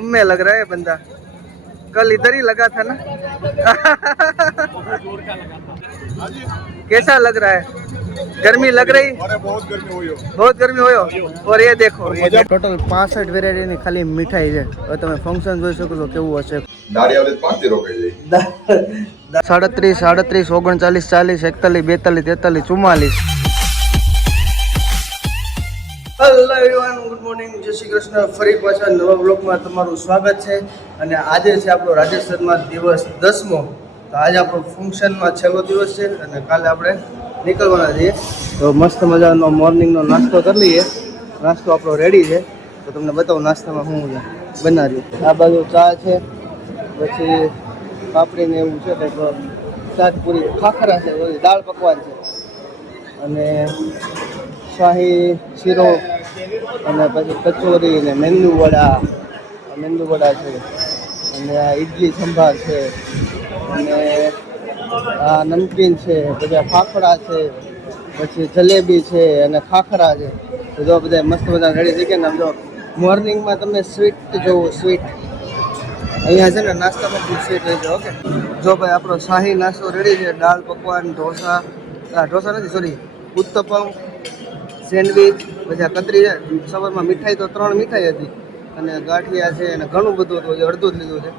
गम में लग रहा है बंदा। कल इधर ही लगा था ना। कैसा लग रहा है? गर्मी लग रही? अरे बहुत गर्मी हुई हो। बहुत गर्मी हुई हो। और ये देखो टोटल 65 વેરાયટીની ખાલી મીઠાઈ છે। હવે તમે ફંક્શન જોઈ શકો છો કેવું હશે। દાડિયા 5 રોકાઈ જાય 37 38 39 40 41 42 43 44 હેલો એવરીવન, ગુડ મોર્નિંગ, જય શ્રી કૃષ્ણ। ફરી પાછા નવા બ્લોગમાં તમારું સ્વાગત છે। અને આજે છે આપણો રાજસ્થાનમાં દિવસ 10મો। તો આજે આપણો ફંક્શનમાં છેલ્લો દિવસ છે અને કાલે આપણે નીકળવાના છીએ। તો મસ્ત મજાનો મોર્નિંગનો નાસ્તો કરી લઈએ। નાસ્તો આપણો રેડી છે, તો તમને બતાવું નાસ્તામાં શું છે બનાવ્યું। આ બાજુ ચા છે, પછી પાપડીને એવું છે, કંઈક શાકપુરી ખાખરા છે, દાળ પકવાન છે, અને શાહી શીરો, અને પછી કચોરી ને મેંદુ વડા છે, અને આ ઇડલી સંભાર છે, અને આ નમકીન છે, પછી આ ફાફડા છે, પછી જલેબી છે, અને ખાખરા છે। તો જો બધા મસ્ત બધા રેડી થઈ ગયા ને। આમ જો મોર્નિંગમાં તમે સ્વીટ જોવો, સ્વીટ અહીંયા છે ને નાસ્તામાં પણ સ્વીટ રહેશે। ઓકે, જો ભાઈ આપણો શાહી નાસ્તો રેડી છે। દાળ પકવાન, ઢોસા નથી, સોરી, ઉત્તપમ, સેન્ડવીચ, પછી આ કતરી છે। સવારમાં મીઠાઈ તો 3 મીઠાઈ હતી, અને ગાંઠિયા છે, અને ઘણું બધું હતું, જે અડધું જ લીધું છે।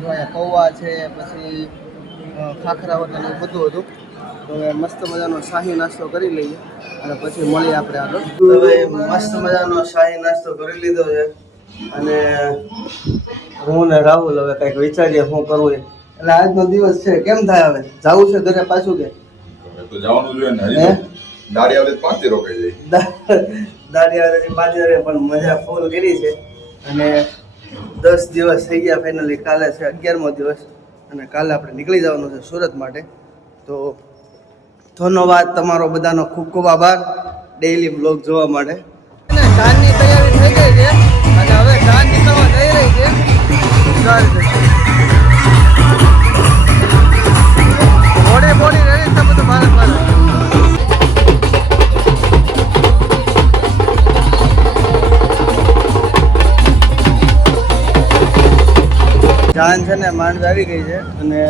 જો અહીંયા પૌવા છે, પછી ખાખરા વટાણા બધું હતું। તો હવે મસ્ત મજાનો શાહી નાસ્તો કરી લઈએ, અને પછી મળીએ આપણે આગળ। હવે મસ્ત મજાનો શાહી નાસ્તો કરી લીધો છે, અને હું ને રાહુલ હવે કંઈક વિચારીએ શું કરવું છે। એટલે આજનો દિવસ છે, કેમ થાય હવે? જવું છે ઘરે પાછું કે? તો જવાનું જોઈએ ને। હજી દાડિયા 5 રોકાઈ જાય દાડિયા 5 પણ મજા ફૂલ કરી છે। અને 10 દિવસ થઈ ગયા ફાઇનલી। કાલે છે 11મો દિવસ, અને કાલે આપણે નીકળી જવાનું છે સુરત માટે। તો ધન્યવાદ તમારો બધાનો, ખૂબ ખૂબ આભાર ડેઈલી બ્લોગ જોવા માટે। અને ધાનની તૈયારી થઈ ગઈ છે, અને હવે ધાન નીકળવા જઈ રહી છે। બોડી રેડી છે બધું ભારત ભારત। જાન છે ને માંડ આવી ગઈ છે, અને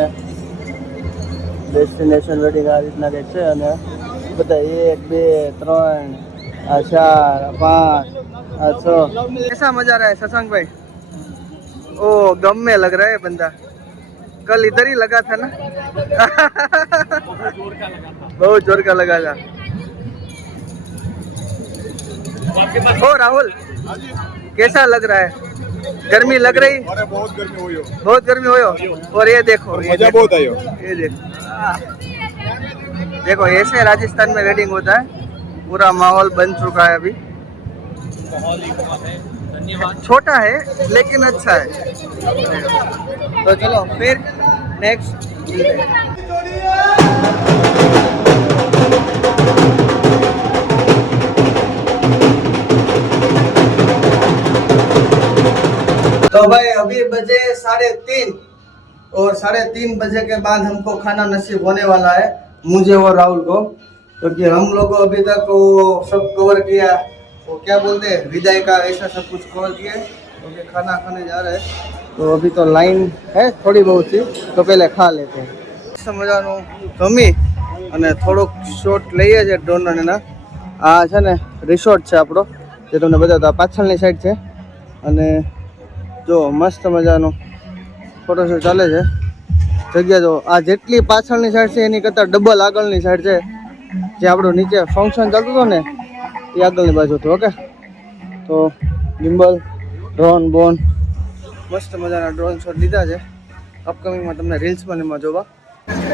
ડેસ્ટિનેશન વેડિંગ આ રીતના કંઈક છે, અને બધા 1 2 3 આ 4 5 આ 6 कैसा मजा रहा है शशांक भाई? ओ गम में लग रहा है बंदा। कल इधर ही लगा था ना। बहुत जोर का लगा था। ओ राहुल, कैसा लग रहा है? गर्मी लग रही? अरे बहुत गर्मी हुई हो। बहुत गर्मी हुई हो। और ये देखो, मजा बहुत आई हो। ये देखो ऐसे राजस्थान में वेडिंग होता है। पूरा माहौल बन चुका है अभी। छोटा है लेकिन अच्छा है। तो चलो फिर नेक्स्ट मिलते हैं। तो भाई अभी बजे 3:30, और 3:30 बजे के बाद हमको खाना नसीब होने वाला है, मुझे और राहुल को। क्योंकि हम लोग अभी तक वो सब कवर किया, वो क्या बोलते हैं, विदाई का ऐसा सब कुछ कवर किया। तो अभी खाना खाने जा रहे हैं। तो अभी तो लाइन है थोड़ी बहुत सी, तो पहले खा लेते हैं। समझानो जमी અને થોડોક શોટ લઈએ છે ડ્રોનના। આ છે ને રિસોર્ટ છે આપણો, જે તમને બતાવતો આ પાછળની સાઈડ છે। અને જો મસ્ત મજાનો ફોટોશૂટ ચાલે છે। જગ્યા જો આ જેટલી પાછળની સાઈડ છે એની કરતાં ડબલ આગળની સાઈડ છે, જે આપણું નીચે ફંક્શન ચાલતું હતું ને એ આગળની બાજુ હતું। ઓકે, તો ગિમ્બલ, ડ્રોન બોન મસ્ત મજાના ડ્રોન શોટ લીધા છે। અપકમિંગમાં તમને રીલ્સમાં એમાં જોવા।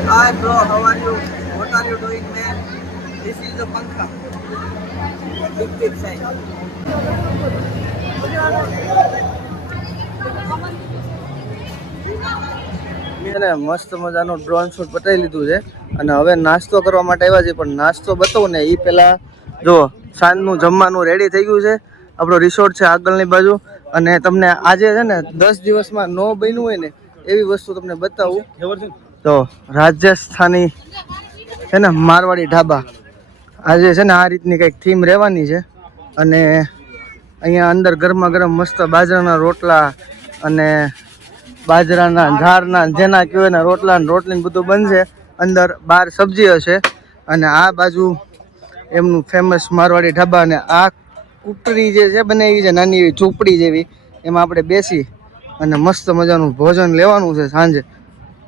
Hi bro, how are you? What are you doing man? This is the pankha, big size. મેં મસ્ત મજાનું ડ્રોન શૂટ બતાવી લીધું છે, અને હવે નાસ્તો કરવા માટે આવ્યા છે। પણ નાસ્તો બતાવું ને એ પહેલાં જો સાંજનું જમવાનું રેડી થઈ ગયું છે। આપણો રિસોર્ટ છે આગળની બાજુ, અને તમને આજે છે ને 10 દિવસમાં ન બન્યું હોય ને એવી વસ્તુ તમને બતાવું। તો રાજસ્થાની છે ને મારવાડી ઢાબા, આજે છે ને આ રીતની કંઈક થીમ રહેવાની છે। અને અહીંયા અંદર ગરમા ગરમ મસ્ત બાજરાના રોટલા, અને બાજરાના ઝારના જેના કહેવાય ને રોટલા ને રોટલી ને બધું બનશે. અંદર 12 સબ્જી હશે અને આ બાજુ એમનું ફેમસ મારવાડી ઢાબા. અને આ કુટરી જે છે બનાવી છે નાની એવી ઝૂંપડી જેવી, એમાં આપણે બેસી અને મસ્ત મજાનું ભોજન લેવાનું છે સાંજે,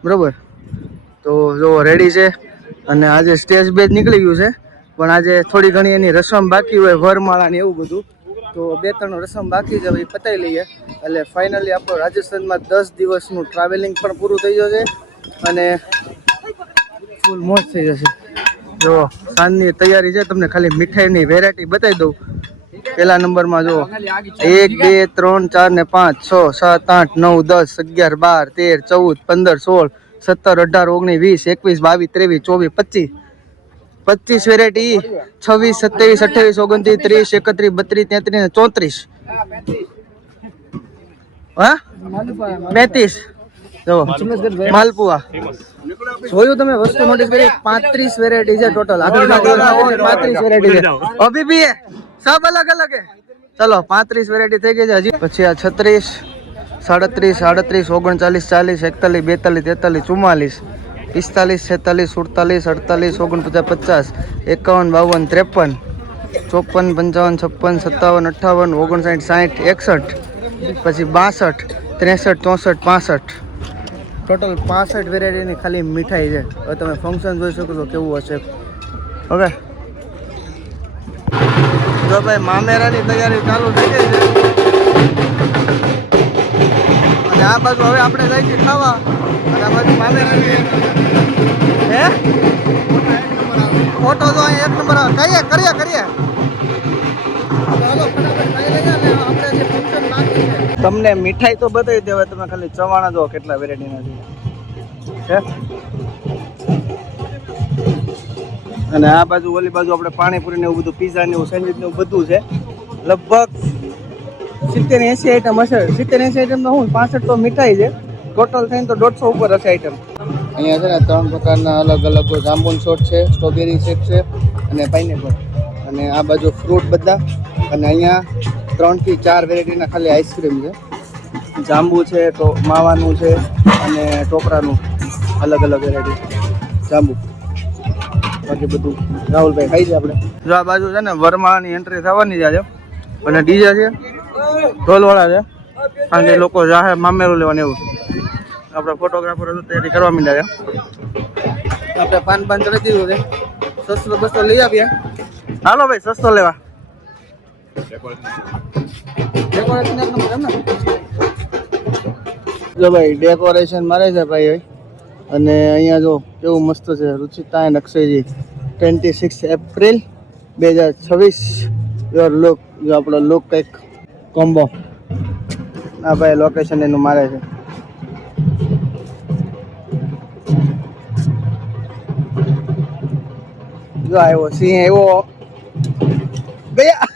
બરોબર. તો જો રેડી છે. અને આજે સ્ટેજ બેજ નીકળી ગયું છે, પણ આજે થોડી ઘણી એની રસમ બાકી હોય, વરમાળા ને એવું બધું. તો 2-3 રસમ બાકી છે, એ પતાવી લઈએ એટલે ફાઇનલી આપણો રાજસ્થાનમાં 10 દિવસનું ટ્રાવેલિંગ પણ પૂરું થઈ જશે અને ફૂલ મોજ થઈ જશે. જો સાંજની તૈયારી છે. તમને ખાલી મીઠાઈની વેરાયટી બતાવી દઉં. પહેલા નંબરમાં જો 1 2 3 4 ને 5 6 7 8 9 10 11 12 13 14 15 16 17 18 19 20 21 22 23 24 25 વેરાયટી, 26 27 28 29 30 31 32 33 ને 34. હા 35. જો માલપુઆ જોયું તમે, વસ્તુ નોટિસ કરી? 35 વેરાયટી છે ટોટલ. 35 વેરાયટી છે. અભી ભી હે, સબ અલગ અલગ હે. ચલો 35 વેરાયટી થઈ ગઈ છે હજી. પછી આ 36 37 38 39 40 41 42 43 44 45 46 47 48 49 50 51 52 53 54 55 56 57 58 59 60 61 પછી 62 63 64 65 ટોટલ 65 વેરાયટીની ખાલી મીઠાઈ છે. હવે તમે ફંક્શન જોઈ શકો છો કેવું હશે. ઓકે જો ભાઈ મામેરાની તૈયારી ચાલુ થઈ ગઈ છે અને આ બાજુ હવે આપણે જાય છે ખાવા. અને આ બાજુ મામેરાની હે ફોટો તો અહીં 1 નંબર આવે. કરીએ ચાલો ફટાફટ ખાઈ લઈએ અને આપણે જે ફંક્શન બાકી છે. તમને મીઠાઈ તો બતાવી દેવાય, તમે ખાલી ચવાણા જો કેટલા વેરાયટીના છે. અને આ બાજુ ઓલી બાજુ આપણે પાણીપુરી ને એવું બધું, પીઝા ને એવું, સેન્ડવિચ ને એવું બધું છે. લગભગ 70-80 આઈટમ હશે. 70-80 આઈટમ તો હું 65 તો મીઠાઈ છે. ટોટલ થઈને તો 150 ઉપર હશે આઈટમ. અહીંયા છે ને 3 પ્રકારના અલગ અલગ જાંબુન શોટ છે, સ્ટ્રોબેરી શેક છે અને પાઇનેપલ. અને આ બાજુ ફ્રૂટ બધા. અને અહીંયા 3 થી 4 વેરાયટીના ખાલી આઈસ્ક્રીમ છે. જાંબુ છે, તો માવાનું છે અને ટોપરાનું અલગ અલગ વેરાયટી જાંબુ. બાકી બધું રાહુલભાઈ ખાઈ છે આપણે. જો આ બાજુ છે ને વરમાળાની એન્ટ્રી થવાની છે અને ડીજે છે, ઢોલવાળા છે. અને લોકો જાહે મામેરું લેવાનું એવું. આપણે ફોટોગ્રાફર હતો તૈયારી કરવા માંડ્યા છે. આપણે પાન ચડી દીધું છે. સસ્તો બસ્તો લઈ આવીએ. હાલો ભાઈ સસ્તો લેવા. ડેકોરેશન એક નંબર એમ ને. જો ભાઈ ડેકોરેશન મારે છે ભાઈ. અને અહીંયા જો કેવું મસ્ત છે. Ruchita and અક્ષયજી 26 April 2026 your look. જો આપણો લુક કંઈક કોમ્બો. હા ભાઈ લોકેશન એનું મારે છે. જો આવ્યો સિંહ આવ્યો.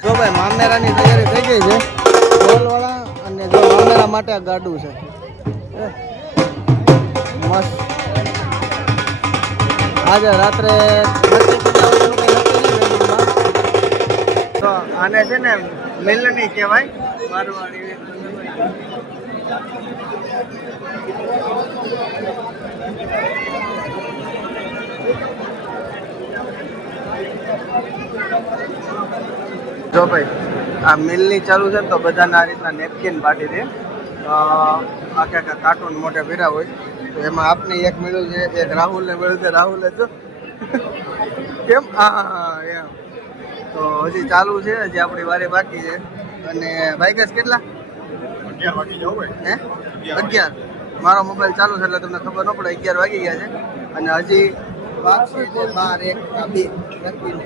જો ભાઈ મામેરાની તૈયારી થઈ ગઈ છે. ઢોલવાળા અને જો મામેરા માટે આ ગાડું છે મસ્ત. આજે રાત્રે તો આને છે ને મિલની કહેવાય મારવાડી. જો ભાઈ આ મિલની ચાલુ છે તો બધાને આ રીતના નેપકિન પાડી દે. આખા કાર્ટૂન મોઢે ભર્યા હોય તો એમાં આપને એક મળ્યું છે, એક રાહુલને મળ્યું છે. રાહુલે જો કેમ એમ. તો હજી ચાલુ છે, હજી આપણી વારે બાકી છે. અને વાગ્યા કેટલા? 11 વાગી જાવ હે 11. મારો મોબાઈલ ચાલુ છે એટલે તમને ખબર ન પડે 11 વાગી ગયા છે. અને હજી બાકી છે 12 1 2 રાખીને